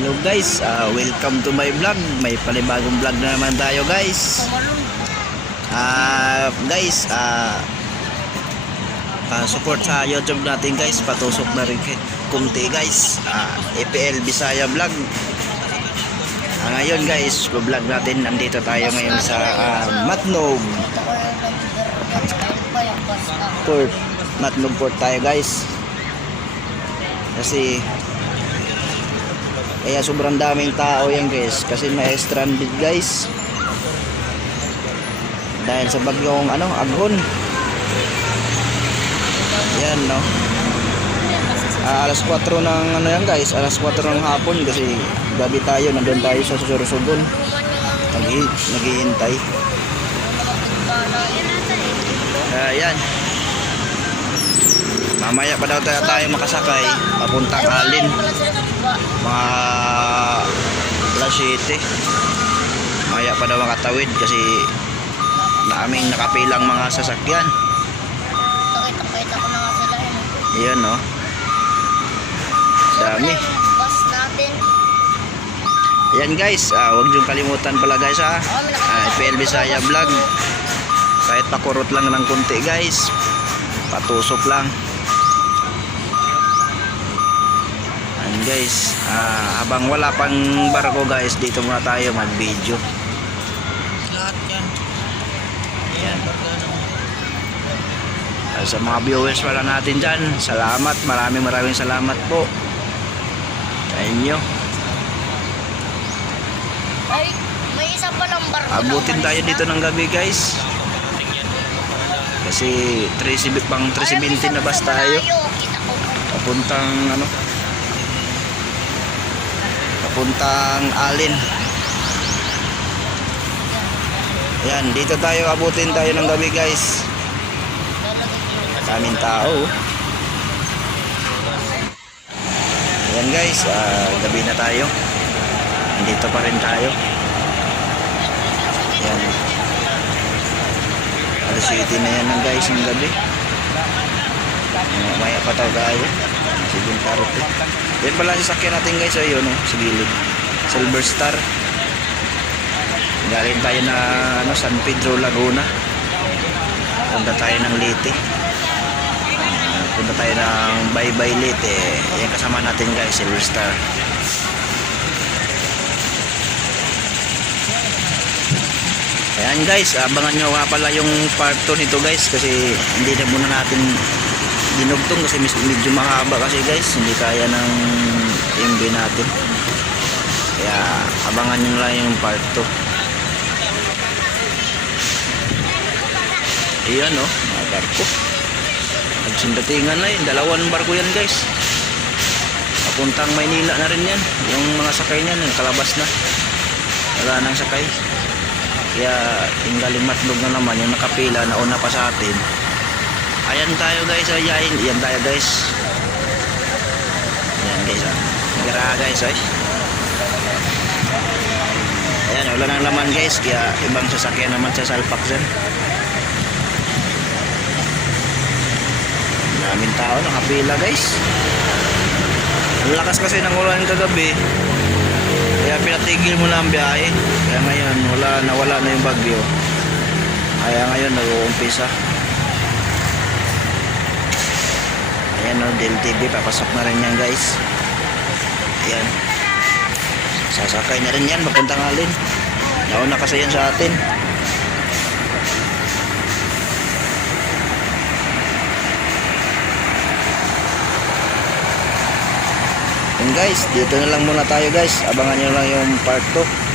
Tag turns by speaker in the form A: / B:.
A: Hello guys, ah, welcome to my vlog. May panibagong vlog na naman tayo guys. Ah, guys, ah ah, support sa YouTube natin guys. Patusok na rin kay kunti guys. Ah, EPL Bisaya Vlog. Ah, ngayon guys, vlog natin nandito tayo ngayon sa ah, Matnog Port. Matnog Port tayo guys. Kasi kaya sobrang daming tao yan guys kasi may stranded guys. Dahil sa bagyong ano, aghon. Yan no. Ah, alas 4 ng ano yan guys, alas 4 ng hapon kasi gabi tayo, nandun tayo sa Susursugon. Naghi naghihintay. Ayan. Mamaya pa daw tayo, tayo makasakay papuntang Alin mga alas 7 maya pa daw makatawid kasi maaming nakapilang mga sasakyan.
B: Nakita-kita ko na nga sila
A: iyan no dami.
B: Bus natin.
A: ayan guys. Ah, huwag niyong kalimutan pala guys ha ah, FL Bisaya Vlog. Kahit pakurot lang ng konti guys. Patusok lang guys ah, habang wala pang barko guys dito muna tayo mag video
B: Lahat yan.
A: Ayan. Ah, Sa mga viewers pala natin dyan, salamat, maraming maraming salamat po sa inyo.
B: Ay, may isa pa lang barko
A: Abutin tayo dito ng gabi guys. Kasi 3 pang 370 na bus tayo. Papuntang ano? Papuntang Alin. Ayan, dito tayo abutin tayo ng gabi guys. Daming tao. Ayan guys, ah, gabi na tayo. Nandito pa rin tayo. Ayan. Alas 7 na yan ng guys ng gabi. Maya pa tayo tayo. Sige, tarot eh. Yan pala yung sasakyan natin guys, ayun oh, sa gilid. Silver Star. Galing tayo na ano, San Pedro, Laguna. Punta tayo ng Leyte. Punta tayo ng Bye Leyte. Yan kasama natin guys, Silver Star. Ayan guys, abangan nyo nga pala yung part 2 nito guys kasi hindi na muna natin dinugtong kasi medyo mahaba kasi guys. Hindi kaya ng MB natin. Kaya abangan nyo lang yung part 2 iyan o, mga barko. Nagsindatingan na yun, dalawang barko yan guys. Papuntang Maynila na rin yan. Yung mga sakay niyan, yung kalabas na. Wala nang sakay. Kaya tinggaling matlog na naman yung nakapila na una pa sa atin ayan tayo guys. Ayan, ayan tayo guys. Ayan guys ah. Guys ay. Ayan wala nang laman guys. Kaya ibang sasakyan naman sa salpak dyan daming tao nakapila guys. Ang lakas kasi ng ulan kagabi. Kaya pinatigil mo na ang biyahe. Kaya ngayon wala nawala na yung bagyo. Kaya ngayon nag-uumpisa ayan o DLTV papasok na rin yan guys ayan sasakay na rin yan papuntang alin nauna kasi yan sa atin Yun guys, dito na lang muna tayo guys. Abangan nyo lang yung part 2.